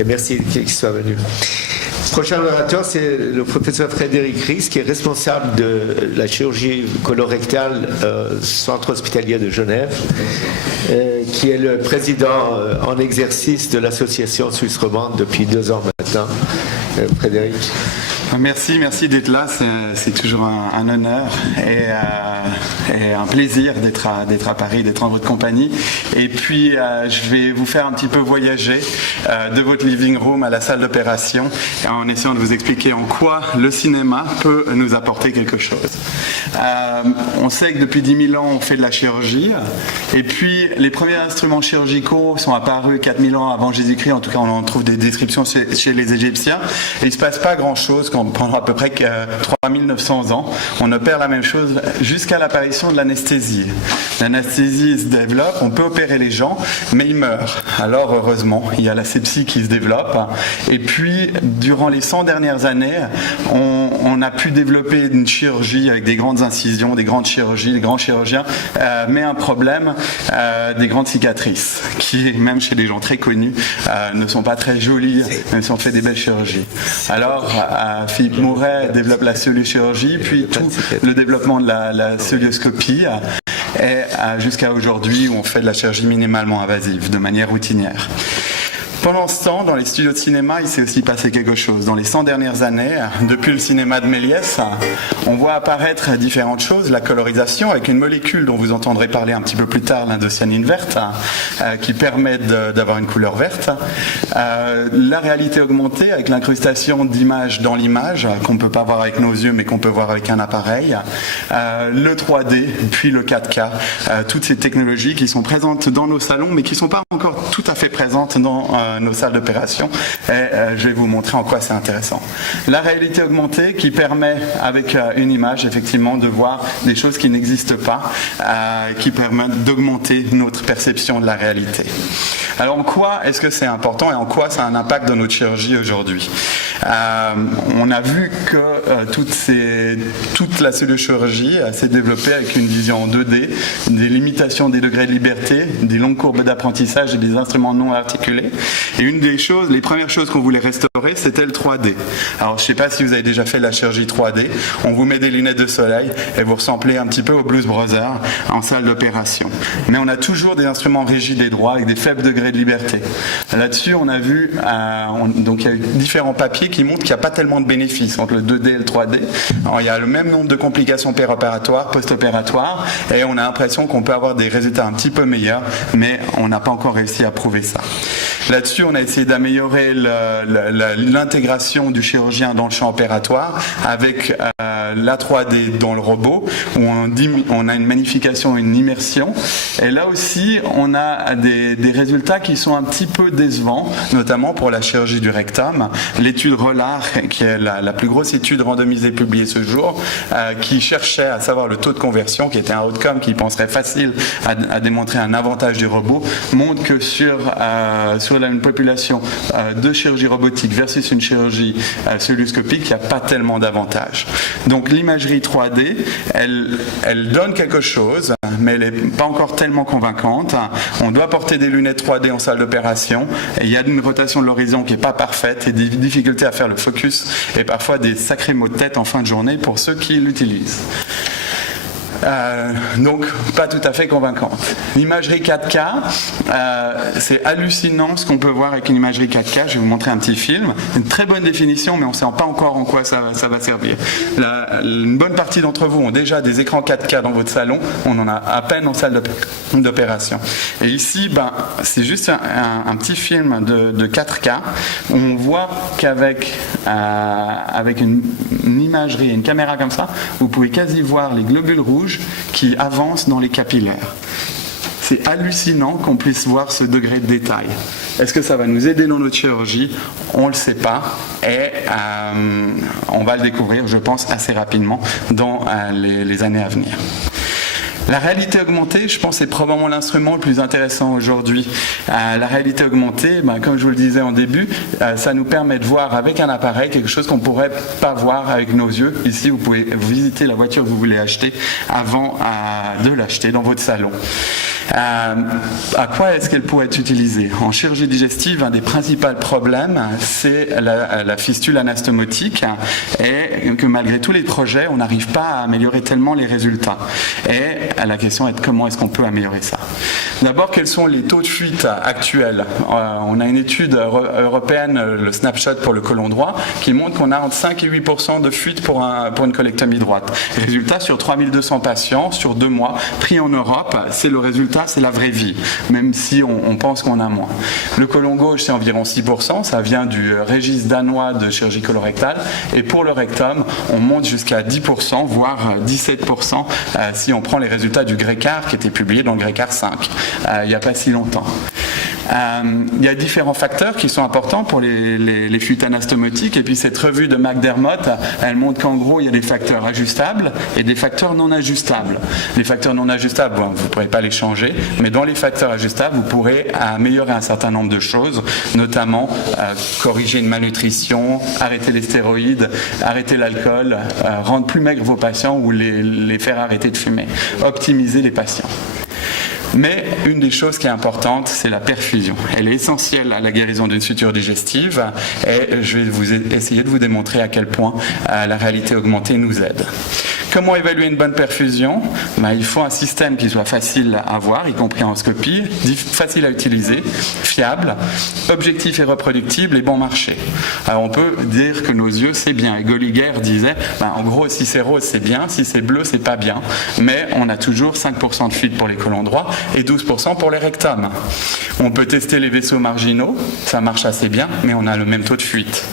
et merci qu'il soit venu. Le prochain orateur, c'est le professeur Frédéric Ries, qui est responsable de la chirurgie colorectale au Centre hospitalier de Genève, qui est le président en exercice de l'association suisse romande depuis 2 ans maintenant. Frédéric. Merci d'être là, c'est toujours un honneur et un plaisir d'être à Paris, d'être en votre compagnie. Et puis je vais vous faire un petit peu voyager de votre living room à la salle d'opération en essayant de vous expliquer en quoi le cinéma peut nous apporter quelque chose. On sait que depuis 10 000 ans on fait de la chirurgie, et puis les premiers instruments chirurgicaux sont apparus 4 000 ans avant Jésus-Christ, en tout cas on en trouve des descriptions chez les Égyptiens, et il ne se passe pas grand-chose pendant à peu près 3900 ans. On opère la même chose jusqu'à l'apparition de l'anesthésie. L'anesthésie se développe, on peut opérer les gens, mais ils meurent. Alors heureusement, il y a la sepsie qui se développe, et puis durant les 100 dernières années, on a pu développer une chirurgie avec des grandes incisions, des grandes chirurgies, des grands chirurgiens, mais un problème des grandes cicatrices, qui même chez des gens très connus ne sont pas très jolies, même si on fait des belles chirurgies. Alors Philippe Mouret développe la cellulchirurgie, puis tout le développement de la celluloscopie, et jusqu'à aujourd'hui où on fait de la chirurgie minimalement invasive, de manière routinière. Pendant ce temps, dans les studios de cinéma, il s'est aussi passé quelque chose. Dans les 100 dernières années, depuis le cinéma de Méliès, on voit apparaître différentes choses. La colorisation avec une molécule dont vous entendrez parler un petit peu plus tard, l'indocyanine verte, qui permet d'avoir une couleur verte. La réalité augmentée avec l'incrustation d'images dans l'image, qu'on ne peut pas voir avec nos yeux, mais qu'on peut voir avec un appareil. Le 3D, puis le 4K. Toutes ces technologies qui sont présentes dans nos salons, mais qui ne sont pas encore tout à fait présentes dans nos salles d'opération, et je vais vous montrer en quoi c'est intéressant. La réalité augmentée qui permet avec une image effectivement de voir des choses qui n'existent pas, qui permettent d'augmenter notre perception de la réalité. Alors en quoi est-ce que c'est important et en quoi ça a un impact dans notre chirurgie aujourd'hui? On a vu que toute la cellulchirurgie s'est développée avec une vision en 2D, des limitations des degrés de liberté, des longues courbes d'apprentissage et des instruments non articulés. Et une des choses, les premières choses qu'on voulait restaurer, c'était le 3D. Alors je ne sais pas si vous avez déjà fait de la chirurgie 3D, on vous met des lunettes de soleil et vous ressemblez un petit peu aux Blues Brothers en salle d'opération. Mais on a toujours des instruments rigides et droits avec des faibles degrés de liberté. Là-dessus, on a vu, donc il y a eu différents papiers qui montrent qu'il n'y a pas tellement de bénéfices entre le 2D et le 3D. Alors, il y a le même nombre de complications péropératoires, post-opératoires, et on a l'impression qu'on peut avoir des résultats un petit peu meilleurs, mais on n'a pas encore réussi à prouver ça. Là-dessus, on a essayé d'améliorer l'intégration du chirurgien dans le champ opératoire avec la 3D dans le robot, où on a une magnification, une immersion. Et là aussi, on a des résultats qui sont un petit peu décevants, notamment pour la chirurgie du rectum. L'étude RELAR, qui est la plus grosse étude randomisée publiée ce jour, qui cherchait à savoir le taux de conversion, qui était un outcome qui penserait facile à démontrer un avantage du robot, montre que sur une population de chirurgie robotique versus une chirurgie celluloscopique, il n'y a pas tellement d'avantages. Donc l'imagerie 3D, elle donne quelque chose, mais elle n'est pas encore tellement convaincante. On doit porter des lunettes 3D en salle d'opération, et il y a une rotation de l'horizon qui n'est pas parfaite, et des difficultés à faire le focus, et parfois des sacrés maux de tête en fin de journée pour ceux qui l'utilisent. Donc pas tout à fait convaincante. L'imagerie 4K, c'est hallucinant ce qu'on peut voir avec une imagerie 4K. Je vais vous montrer un petit film. Une très bonne définition, mais on ne sait pas encore en quoi ça va servir. Une bonne partie d'entre vous ont déjà des écrans 4K dans votre salon. On en a à peine en salle d'opération. Et ici, c'est juste un petit film de 4K où on voit qu'avec une imagerie, une caméra comme ça, vous pouvez quasi voir les globules rouges qui avancent dans les capillaires. C'est hallucinant qu'on puisse voir ce degré de détail. Est-ce que ça va nous aider dans notre chirurgie? On ne le sait pas, et on va le découvrir, je pense, assez rapidement dans les années à venir. La réalité augmentée, je pense, c'est probablement l'instrument le plus intéressant aujourd'hui. La réalité augmentée, comme je vous le disais en début, ça nous permet de voir avec un appareil quelque chose qu'on ne pourrait pas voir avec nos yeux. Ici, vous pouvez visiter la voiture que vous voulez acheter avant de l'acheter dans votre salon. À quoi est-ce qu'elle pourrait être utilisée? En chirurgie digestive, un des principaux problèmes, c'est la fistule anastomotique et que malgré tous les projets, on n'arrive pas à améliorer tellement les résultats. Et la question est comment est-ce qu'on peut améliorer ça? D'abord, quels sont les taux de fuite actuels? On a une étude européenne, le snapshot pour le côlon droit, qui montre qu'on a entre 5 et 8% de fuite pour une colectomie droite. Résultat, sur 3200 patients, sur 2 mois, pris en Europe, c'est le résultat, c'est la vraie vie, même si on pense qu'on a moins. Le côlon gauche, c'est environ 6%, ça vient du registre danois de chirurgie colorectale, et pour le rectum, on monte jusqu'à 10%, voire 17% si on prend les résultats du GRECAR qui était publié dans le GRECAR 5, il n'y a pas si longtemps. Il y a différents facteurs qui sont importants pour les fuites anastomotiques, et puis cette revue de McDermott, elle montre qu'en gros il y a des facteurs ajustables et des facteurs non ajustables. Les facteurs non ajustables, bon, vous ne pourrez pas les changer, mais dans les facteurs ajustables, vous pourrez améliorer un certain nombre de choses, notamment corriger une malnutrition, arrêter les stéroïdes, arrêter l'alcool, rendre plus maigres vos patients ou les faire arrêter de fumer, optimiser les patients. Mais une des choses qui est importante, c'est la perfusion. Elle est essentielle à la guérison d'une suture digestive, et je vais essayer de vous démontrer à quel point la réalité augmentée nous aide. Comment évaluer une bonne perfusion? Il faut un système qui soit facile à voir, y compris en scopie, facile à utiliser, fiable, objectif et reproductible et bon marché. Alors on peut dire que nos yeux c'est bien. Et Golliger disait, en gros si c'est rose c'est bien, si c'est bleu c'est pas bien. Mais on a toujours 5% de fuite pour les côlons droits et 12% pour les rectums. On peut tester les vaisseaux marginaux, ça marche assez bien, mais on a le même taux de fuite.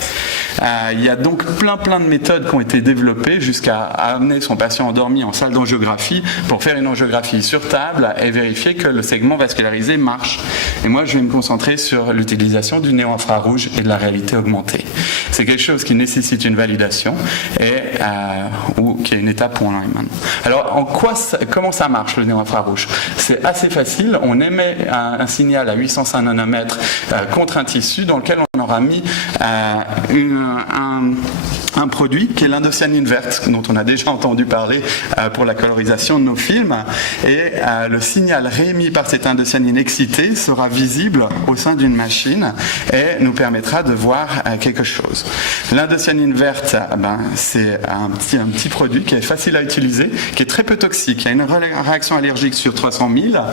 Il y a donc plein de méthodes qui ont été développées jusqu'à amener son patient endormi en salle d'angiographie pour faire une angiographie sur table et vérifier que le segment vascularisé marche. Et moi, je vais me concentrer sur l'utilisation du néo-infrarouge et de la réalité augmentée. C'est quelque chose qui nécessite une validation ou qui est une étape pour Lyman. Alors, comment ça marche le néo-infrarouge? C'est assez facile. On émet un signal à 805 nanomètres contre un tissu dans lequel on aura mis un produit qui est l'indocyanine verte, dont on a déjà entendu parler pour la colorisation de nos films. Et le signal réémis par cette indocyanine excitée sera visible au sein d'une machine et nous permettra de voir quelque chose. L'indocyanine verte, c'est un petit produit qui est facile à utiliser, qui est très peu toxique. Il y a une réaction allergique sur 300 000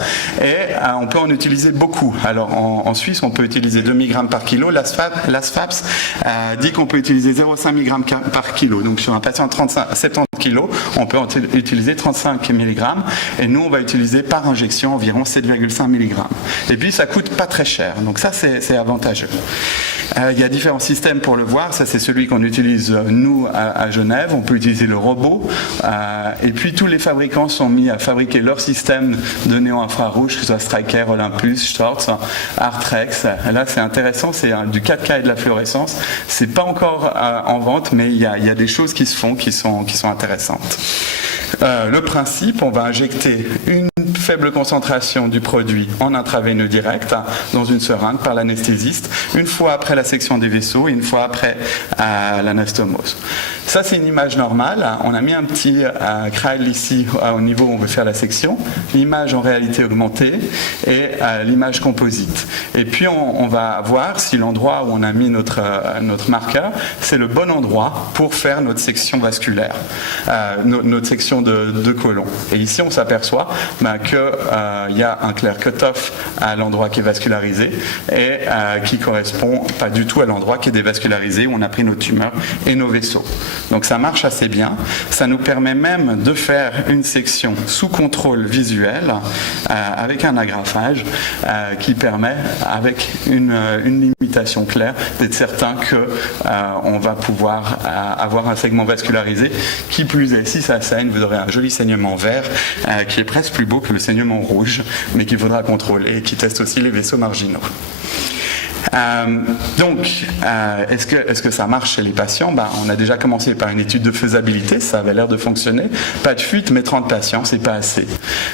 et on peut en utiliser beaucoup. Alors en Suisse, on peut utiliser 2 mg par kilo. L'ASFAPS dit qu'on peut utiliser 0,5 mg par kilo. Donc sur un patient de 70 kg, on peut utiliser 35 mg et nous on va utiliser par injection environ 7,5 mg. Et puis ça coûte pas très cher, donc ça c'est avantageux. Il y a différents systèmes pour le voir, ça c'est celui qu'on utilise nous à Genève, on peut utiliser le robot et puis tous les fabricants sont mis à fabriquer leur système de néo-infrarouge, que ce soit Stryker, Olympus, Storz, Artrex. Là c'est intéressant, c'est du 4K et de la fluorescence. C'est pas encore en vente, mais il y a des choses qui se font qui sont intéressantes. Le principe, on va injecter une faible concentration du produit en intraveineux direct dans une seringue par l'anesthésiste, une fois après la section des vaisseaux et une fois après l'anastomose. Ça, c'est une image normale. On a mis un petit crâne ici au niveau où on veut faire la section, l'image en réalité augmentée et l'image composite. Et puis, on va voir si l'endroit où on a mis notre marqueur, c'est le bon endroit pour faire notre section vasculaire, notre section de côlon. Et ici, on s'aperçoit qu'il y a un clair cut-off à l'endroit qui est vascularisé et qui correspond pas du tout à l'endroit qui est dévascularisé où on a pris nos tumeurs et nos vaisseaux. Donc ça marche assez bien. Ça nous permet même de faire une section sous contrôle visuel avec un agrafage qui permet, avec une limitation claire, d'être certain qu'on va pouvoir avoir un segment vascularisé. Qui plus est, si ça saigne, vous aurez un joli saignement vert qui est presque plus beau que le saignement rouge, mais qu'il faudra contrôler et qui teste aussi les vaisseaux marginaux. Est-ce que ça marche chez les patients? On a déjà commencé par une étude de faisabilité, ça avait l'air de fonctionner. Pas de fuite, mais 30 patients, c'est pas assez.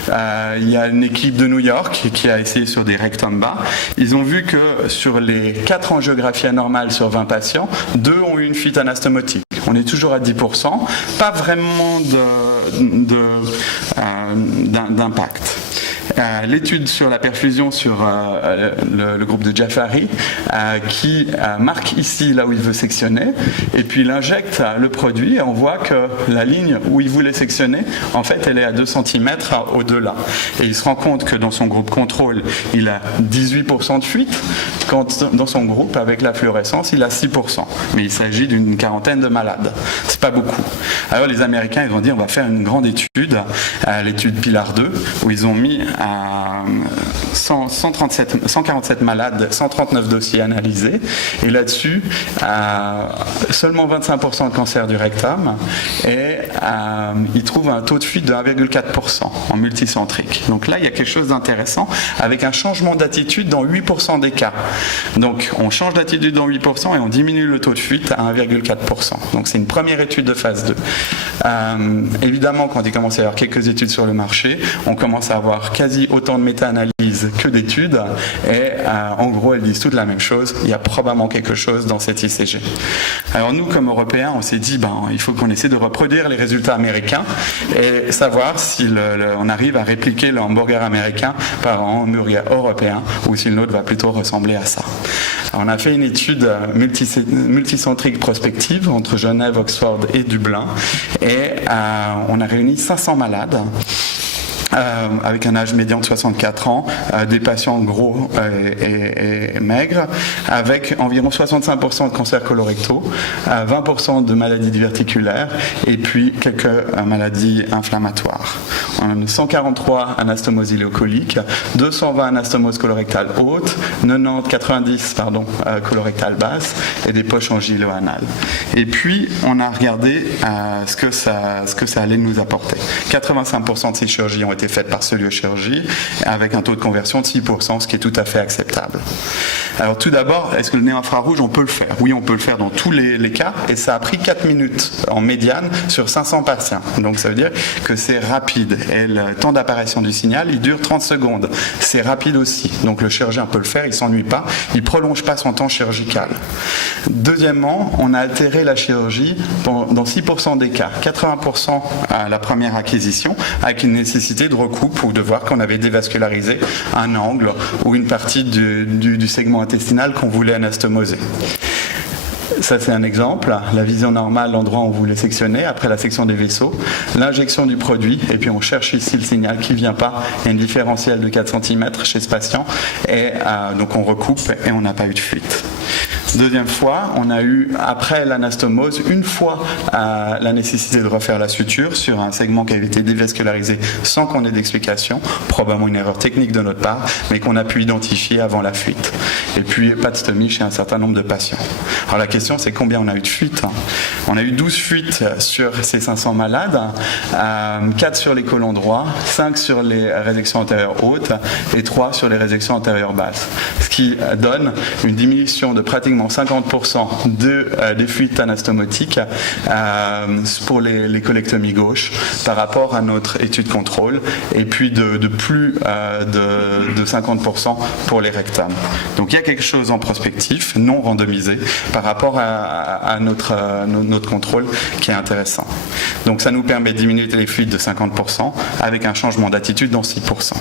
Il y a une équipe de New York qui a essayé sur des rectums bas. Ils ont vu que sur les 4 angiographies anormales sur 20 patients, 2 ont eu une fuite anastomotique. On est toujours à 10%, pas vraiment d'impact. l'étude sur la perfusion sur le groupe de Jafari, qui marque ici là où il veut sectionner, et puis il injecte le produit, et on voit que la ligne où il voulait sectionner, en fait, elle est à 2 cm au-delà. Et il se rend compte que dans son groupe contrôle, il a 18% de fuite, quand dans son groupe, avec la fluorescence, il a 6%. Mais il s'agit d'une quarantaine de malades. C'est pas beaucoup. Alors les Américains, ils ont dit, on va faire une grande étude, l'étude Pilar 2, où ils ont mis 147 malades, 139 dossiers analysés, et là-dessus, seulement 25% de cancer du rectum, et ils trouvent un taux de fuite de 1,4% en multicentrique. Donc là, il y a quelque chose d'intéressant, avec un changement d'attitude dans 8% des cas. Donc on change d'attitude dans 8% et on diminue le taux de fuite à 1,4%. Donc c'est une première étude de phase 2. Évidemment, quand il commence à y avoir quelques études sur le marché, on commence à avoir quasi autant de méta-analyses que d'études, et en gros elles disent toutes la même chose, il y a probablement quelque chose dans cet ICG. Alors nous, comme Européens, on s'est dit, il faut qu'on essaie de reproduire les résultats américains et savoir si on arrive à répliquer le hamburger américain par un hamburger européen, ou si le nôtre va plutôt ressembler à ça. Alors, on a fait une étude multicentrique prospective entre Genève, Oxford et Dublin, et on a réuni 500 malades. Avec un âge médian de 64 ans, des patients gros et maigres, avec environ 65% de cancers colorectaux, 20% de maladies diverticulaires, et puis quelques maladies inflammatoires. On a 143 anastomoses iléocoliques, 220 anastomoses colorectales hautes, 90 colorectales basses, et des poches angilo-anales. Et puis, on a regardé ce que ça allait nous apporter. 85% de ces chirurgies ont été faites par celiochirurgie, avec un taux de conversion de 6%, ce qui est tout à fait acceptable. Alors tout d'abord, est-ce que le néo-infrarouge, on peut le faire? Oui, on peut le faire dans tous les cas, et ça a pris 4 minutes en médiane sur 500 patients. Donc ça veut dire que c'est rapide, et le temps d'apparition du signal, il dure 30 secondes. C'est rapide aussi, donc le chirurgien peut le faire, il ne s'ennuie pas, il ne prolonge pas son temps chirurgical. Deuxièmement, on a altéré la chirurgie dans 6% des cas, 80% à la première acquisition, avec une nécessité de recoupe ou de voir qu'on avait dévascularisé un angle ou une partie du segment intestinal qu'on voulait anastomoser. Ça, c'est un exemple. La vision normale, l'endroit où on voulait sectionner, après la section des vaisseaux, l'injection du produit, et puis on cherche ici le signal qui ne vient pas. Il y a une différentielle de 4 cm chez ce patient, et donc on recoupe et on n'a pas eu de fuite. Deuxième fois, on a eu, après l'anastomose, une fois la nécessité de refaire la suture sur un segment qui avait été dévascularisé sans qu'on ait d'explication, probablement une erreur technique de notre part, mais qu'on a pu identifier avant la fuite. Et puis, pas de stomie chez un certain nombre de patients. Alors la question, c'est combien on a eu de fuites? On a eu 12 fuites sur ces 500 malades, 4 sur les côlons droits, 5 sur les résections antérieures hautes et 3 sur les résections antérieures basses. Ce qui donne une diminution de pratiquement 50% des fuites anastomotiques pour les colectomies gauches par rapport à notre étude contrôle, et puis de plus de 50% pour les rectums. Donc il y a quelque chose en prospectif, non randomisé, par rapport à notre contrôle qui est intéressant. Donc ça nous permet de diminuer les fuites de 50% avec un changement d'attitude dans 6%.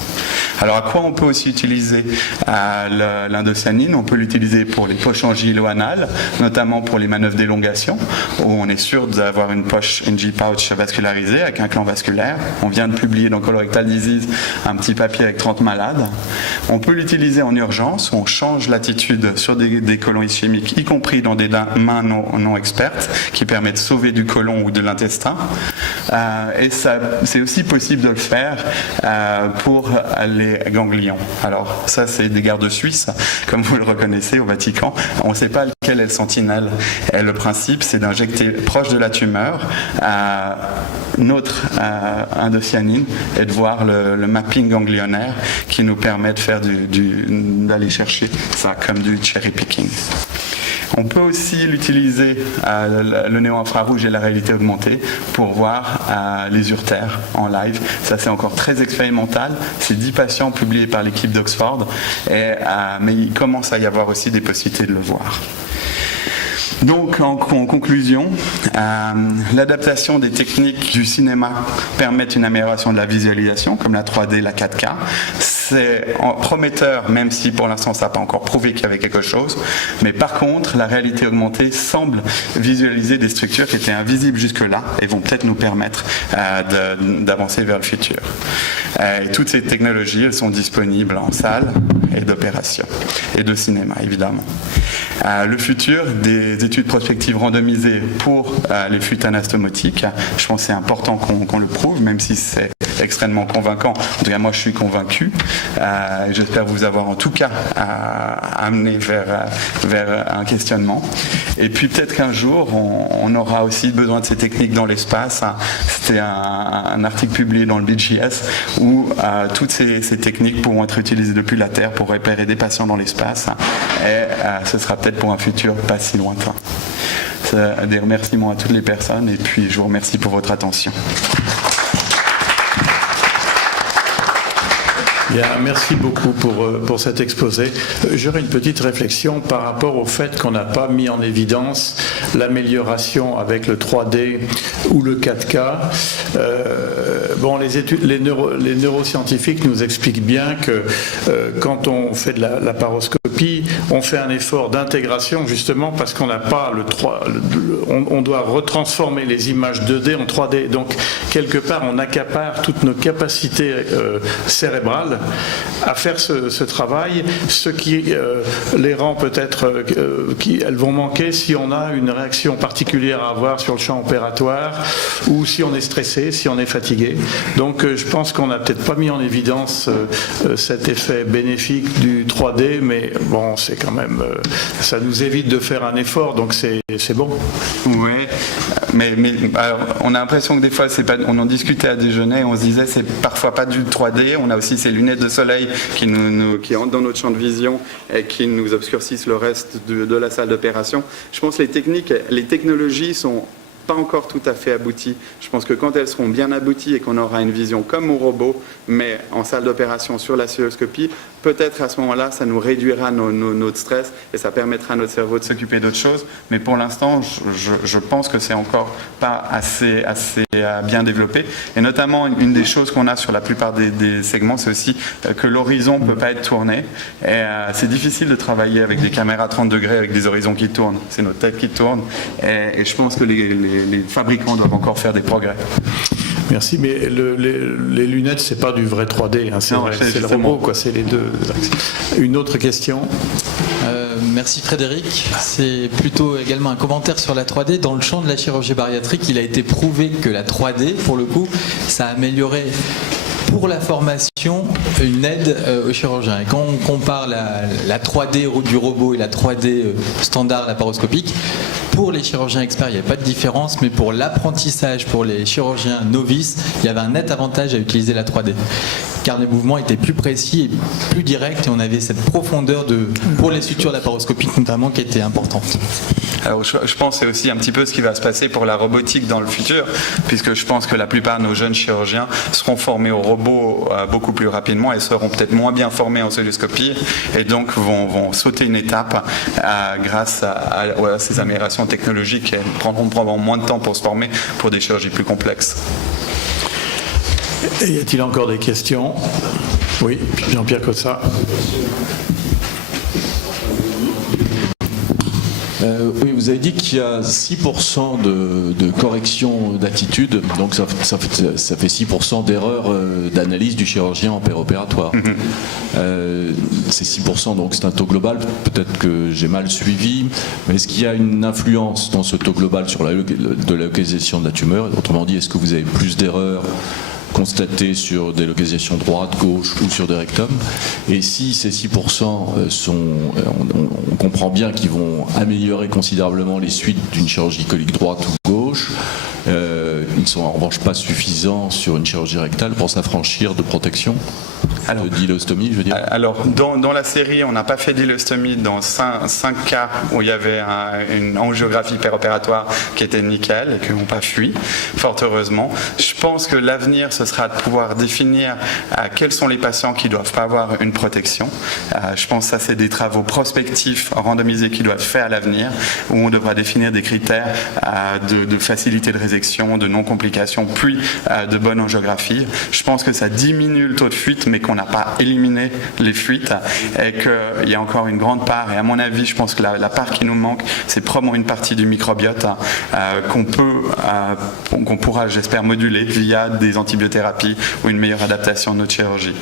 Alors à quoi on peut aussi utiliser l'indocyanine? On peut l'utiliser pour les poches angilo-anales, notamment pour les manœuvres d'élongation, où on est sûr d'avoir une poche NG pouch vascularisée avec un clan vasculaire. On vient de publier dans Colorectal Disease un petit papier avec 30 malades. On peut l'utiliser en urgence, où on change l'attitude sur des côlons ischémiques, y compris dans des mains non expertes, qui permet de sauver du côlon ou de l'intestin. Et c'est aussi possible de le faire pour les ganglions. Alors ça, c'est des gardes suisses, comme vous le reconnaissez au Vatican. On ne sait pas lequel est le sentinelle. Et le principe, c'est d'injecter proche de la tumeur notre indocyanine et de voir le mapping ganglionnaire qui nous permet de faire d'aller chercher ça comme du cherry picking. On peut aussi l'utiliser, le néo-infrarouge et la réalité augmentée, pour voir les urtères en live. Ça, c'est encore très expérimental. C'est 10 patients publiés par l'équipe d'Oxford, mais il commence à y avoir aussi des possibilités de le voir. Donc, en conclusion, l'adaptation des techniques du cinéma permet une amélioration de la visualisation, comme la 3D, la 4K. C'est prometteur, même si pour l'instant ça n'a pas encore prouvé qu'il y avait quelque chose. Mais par contre, la réalité augmentée semble visualiser des structures qui étaient invisibles jusque-là et vont peut-être nous permettre d'avancer vers le futur. Et toutes ces technologies, elles sont disponibles en salle et d'opération et de cinéma, évidemment. Le futur des études prospectives randomisées pour les flûtes anastomotiques, je pense que c'est important qu'on le prouve, même si c'est extrêmement convaincant. En tout cas, moi, je suis convaincu. J'espère vous avoir en tout cas amené vers un questionnement. Et puis peut-être qu'un jour, on aura aussi besoin de ces techniques dans l'espace. C'était un article publié dans le BGS où toutes ces techniques pourront être utilisées depuis la Terre pour repérer des patients dans l'espace. Et ce sera peut-être pour un futur pas si lointain. Des remerciements à toutes les personnes et puis je vous remercie pour votre attention. Bien, merci beaucoup pour cet exposé. J'aurais une petite réflexion par rapport au fait qu'on n'a pas mis en évidence l'amélioration avec le 3D ou le 4K. Les neuroscientifiques nous expliquent bien que quand on fait de la laparoscopie, on fait un effort d'intégration justement parce qu'on n'a pas on doit retransformer les images 2D en 3D. Donc, quelque part, on accapare toutes nos capacités cérébrales à faire ce travail, ce qui les rend peut-être elles vont manquer si on a une réaction particulière à avoir sur le champ opératoire ou si on est stressé, si on est fatigué. Donc je pense qu'on n'a peut-être pas mis en évidence cet effet bénéfique du 3D, mais bon, c'est quand même ça nous évite de faire un effort, donc c'est bon. Oui, mais alors, on a l'impression que des fois on en discutait à déjeuner, on se disait c'est parfois pas du 3D, on a aussi ces lunettes de soleil qui entrent dans notre champ de vision et qui nous obscurcissent le reste de la salle d'opération. Je pense que les technologies sont pas encore tout à fait abouties. Je pense que quand elles seront bien abouties et qu'on aura une vision comme au robot, mais en salle d'opération sur la cystoscopie, peut-être à ce moment-là, ça nous réduira notre stress et ça permettra à notre cerveau de s'occuper d'autres choses. Mais pour l'instant, je pense que c'est encore pas assez bien développé. Et notamment, une des choses qu'on a sur la plupart des segments, c'est aussi que l'horizon ne peut pas être tourné. Et c'est difficile de travailler avec des caméras 30 degrés avec des horizons qui tournent. C'est notre tête qui tourne. Et je pense que les fabricants doivent encore faire des progrès. Merci, mais les lunettes, c'est pas du vrai 3D, hein, c'est le robot, quoi, c'est les deux. Une autre question. Merci Frédéric. C'est plutôt également un commentaire sur la 3D. Dans le champ de la chirurgie bariatrique, il a été prouvé que la 3D, pour le coup, ça a amélioré pour la formation une aide aux chirurgiens. Et quand on compare la 3D du robot et la 3D standard laparoscopique, pour les chirurgiens experts, il n'y a pas de différence, mais pour l'apprentissage, pour les chirurgiens novices, il y avait un net avantage à utiliser la 3D. Car les mouvements étaient plus précis et plus directs et on avait cette profondeur pour les sutures laparoscopiques notamment qui était importante. Alors je pense que c'est aussi un petit peu ce qui va se passer pour la robotique dans le futur, puisque je pense que la plupart de nos jeunes chirurgiens seront formés au robot beaucoup plus rapidement et seront peut-être moins bien formés en cystoscopie et donc vont sauter une étape grâce à ces améliorations technologiques et prendront probablement moins de temps pour se former pour des chirurgies plus complexes. Et y a-t-il encore des questions? Oui, Jean-Pierre Cossa. Oui, vous avez dit qu'il y a 6% de correction d'attitude, donc ça fait 6% d'erreur d'analyse du chirurgien en péropératoire. C'est 6%, donc c'est un taux global, peut-être que j'ai mal suivi, mais est-ce qu'il y a une influence dans ce taux global sur de la localisation de la tumeur? Autrement dit, est-ce que vous avez plus d'erreurs constatés sur des localisations droite, gauche ou sur des rectums? Et si ces 6% on comprend bien qu'ils vont améliorer considérablement les suites d'une chirurgie colique droite ou gauche, ils ne sont en revanche pas suffisants sur une chirurgie rectale pour s'affranchir de protection? d'iléostomie, je veux dire. Alors, dans la série, on n'a pas fait d'iléostomie dans 5 cas où il y avait une angiographie péropératoire qui était nickel et qui n'ont pas fui, fort heureusement. Je pense que l'avenir, ce sera de pouvoir définir quels sont les patients qui ne doivent pas avoir une protection. Je pense que ça, c'est des travaux prospectifs, randomisés qui doivent être faits à l'avenir, où on devra définir des critères de facilité de résection, de non-complications, puis de bonne angiographie. Je pense que ça diminue le taux de fuite, mais qu'on n'a pas éliminé les fuites et qu'il y a encore une grande part. Et à mon avis, je pense que la part qui nous manque, c'est probablement une partie du microbiote qu'on pourra, j'espère, moduler via des antibiothérapies ou une meilleure adaptation de notre chirurgie.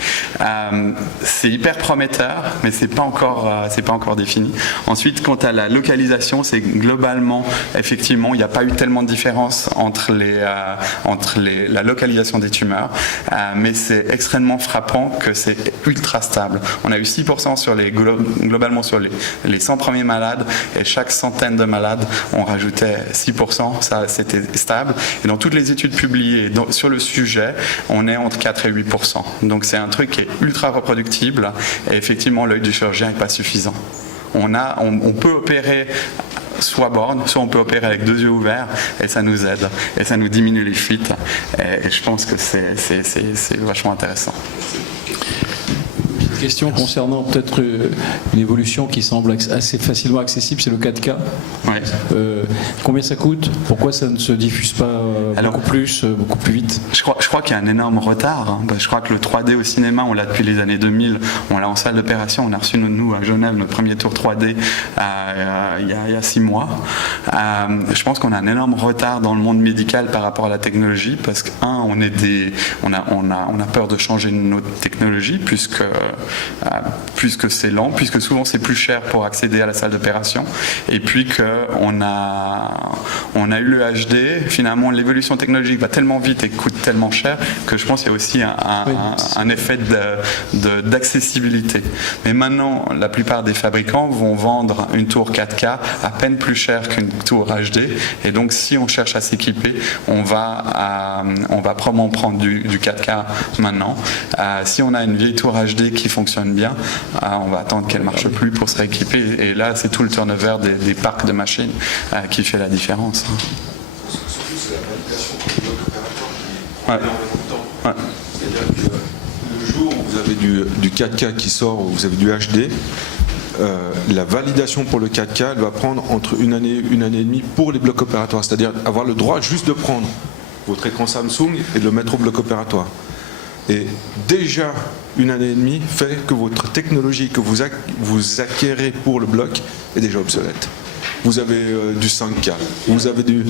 C'est hyper prometteur, mais c'est pas encore défini. Ensuite, quant à la localisation, c'est globalement, effectivement, il n'y a pas eu tellement de différence entre la localisation des tumeurs, mais c'est extrêmement frappant que c'est ultra stable. On a eu 6% globalement sur les 100 premiers malades, et chaque centaine de malades, on rajoutait 6%, ça c'était stable. Et dans toutes les études publiées sur le sujet, on est entre 4 et 8%. Donc c'est un truc qui est ultra reproductible, et effectivement l'œil du chirurgien n'est pas suffisant. On peut opérer soit borne, soit on peut opérer avec 2 yeux ouverts, et ça nous aide, et ça nous diminue les fuites, et je pense que c'est vachement intéressant. Question concernant peut-être une évolution qui semble assez facilement accessible, c'est le 4K. Ouais. Combien ça coûte? Pourquoi ça ne se diffuse pas beaucoup plus vite? Je crois qu'il y a un énorme retard. Je crois que le 3D au cinéma, on l'a depuis les années 2000. On l'a en salle d'opération. On a reçu, nous, à Genève, notre premier tour 3D il y a 6 mois. Je pense qu'on a un énorme retard dans le monde médical par rapport à la technologie, parce que, on a peur de changer notre technologie, puisque c'est lent, puisque souvent c'est plus cher pour accéder à la salle d'opération, et puis qu'on a eu le HD. Finalement, l'évolution technologique va tellement vite et coûte tellement cher que je pense qu'il y a aussi un effet d'accessibilité. Mais maintenant, la plupart des fabricants vont vendre une tour 4K à peine plus cher qu'une tour HD, et donc si on cherche à s'équiper, on va probablement prendre du 4K maintenant. Si on a une vieille tour HD qui fonctionne bien, on va attendre qu'elle marche plus pour se rééquiper, et là c'est tout le turnover des parcs de machines qui fait la différence. Ouais. Ouais. C'est-à-dire que le jour où vous avez du 4K qui sort, où vous avez du HD, la validation pour le 4K, elle va prendre entre une année et demie pour les blocs opératoires, c'est-à-dire avoir le droit juste de prendre votre écran Samsung et de le mettre au bloc opératoire. Et déjà, 1 année et demie fait que votre technologie que vous acquérez pour le bloc est déjà obsolète. Vous avez du 5K, vous avez du...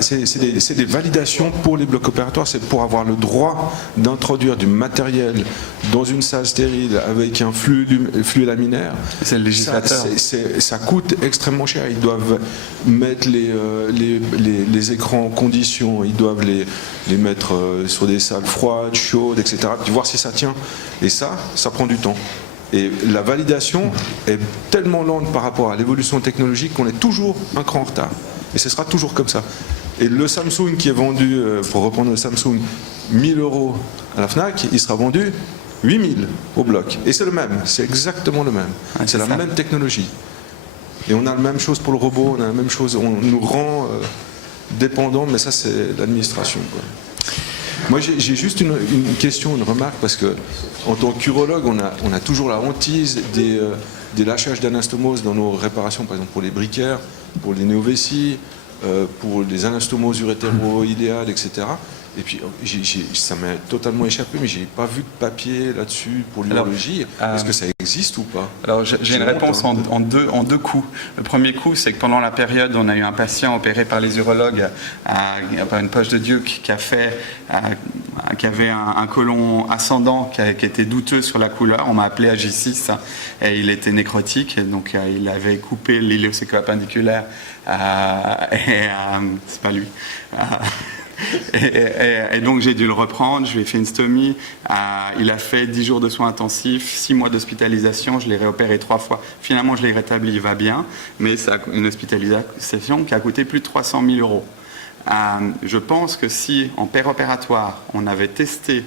c'est des validations pour les blocs opératoires, c'est pour avoir le droit d'introduire du matériel dans une salle stérile avec un flux laminaire. C'est le législateur. Ça coûte extrêmement cher. Ils doivent mettre les écrans en condition, ils doivent les mettre sur des salles froides, chaudes, etc. Puis voir si ça tient. Et ça prend du temps. Et la validation est tellement lente par rapport à l'évolution technologique qu'on est toujours un cran en retard. Et ce sera toujours comme ça. Et le Samsung qui est vendu, pour reprendre le Samsung, 1 000 € à la FNAC, il sera vendu 8 000 au bloc. Et c'est le même, c'est exactement le même. C'est la même technologie. Et on a la même chose pour le robot, on a la même chose, on nous rend dépendants, mais ça c'est l'administration, quoi. Moi j'ai juste une question, une remarque, parce que en tant qu'urologue, on a toujours la hantise des lâchages d'anastomose dans nos réparations, par exemple pour les briquaires, pour les néovessies, pour les anastomoses urétéro-idéales, etc. Et puis ça m'a totalement échappé, mais j'ai pas vu de papier là-dessus pour l'urologie. Est-ce que ça existe ou pas? Alors j'ai une réponse en deux coups. Le premier coup, c'est que pendant la période, on a eu un patient opéré par les urologues par une poche de Duke qui avait un côlon ascendant qui était douteux sur la couleur. On m'a appelé à J6 et il était nécrotique, et donc il avait coupé l'iléocycle appendiculaire c'est pas lui. Et donc j'ai dû le reprendre, je lui ai fait une stomie, il a fait 10 jours de soins intensifs, 6 mois d'hospitalisation, je l'ai réopéré 3 fois. Finalement je l'ai rétabli, il va bien, mais c'est une hospitalisation qui a coûté plus de 300 000 €. Je pense que si en péropératoire on avait testé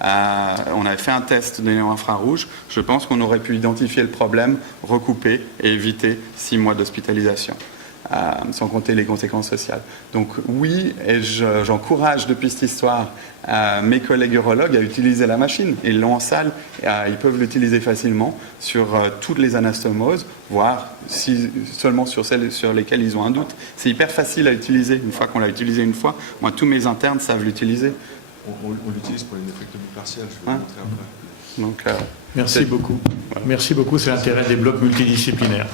on avait fait un test de néo-infrarouge, je pense qu'on aurait pu identifier le problème, recouper et éviter 6 mois d'hospitalisation. Sans compter les conséquences sociales. Donc oui, et j'encourage depuis cette histoire mes collègues urologues à utiliser la machine. Ils l'ont en salle, ils peuvent l'utiliser facilement sur toutes les anastomoses, voire seulement sur celles sur lesquelles ils ont un doute. C'est hyper facile à utiliser. Une fois qu'on l'a utilisé une fois, moi tous mes internes savent l'utiliser. On l'utilise pour les néphrectomies partielles, je vais vous montrer après. Donc, Merci beaucoup. Merci beaucoup, c'est l'intérêt des blocs multidisciplinaires.